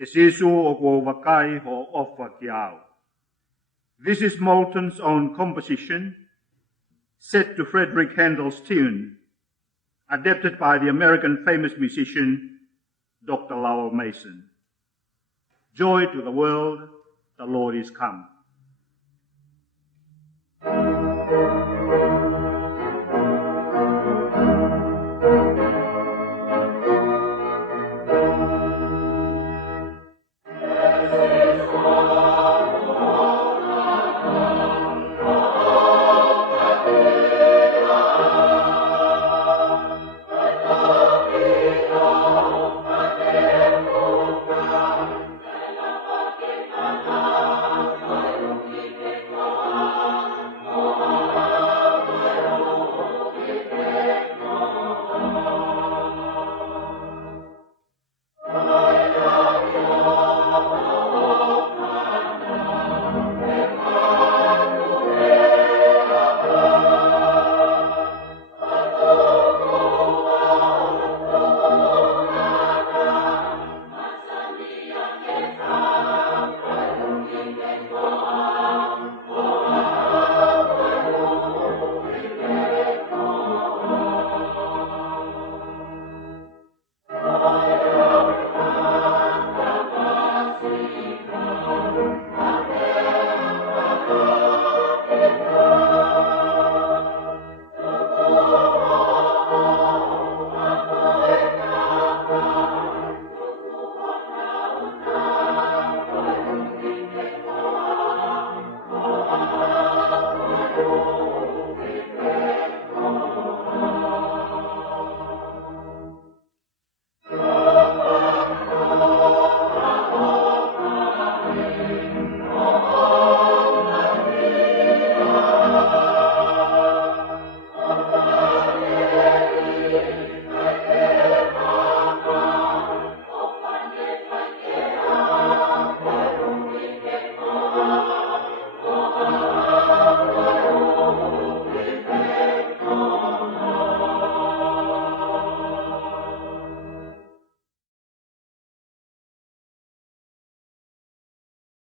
E sisu o ko vakai ho ofa ki au. This is Moulton's own composition, set to Frederick Handel's tune, adapted by the American famous musician, Dr. Lowell Mason. Joy to the world, the Lord is come.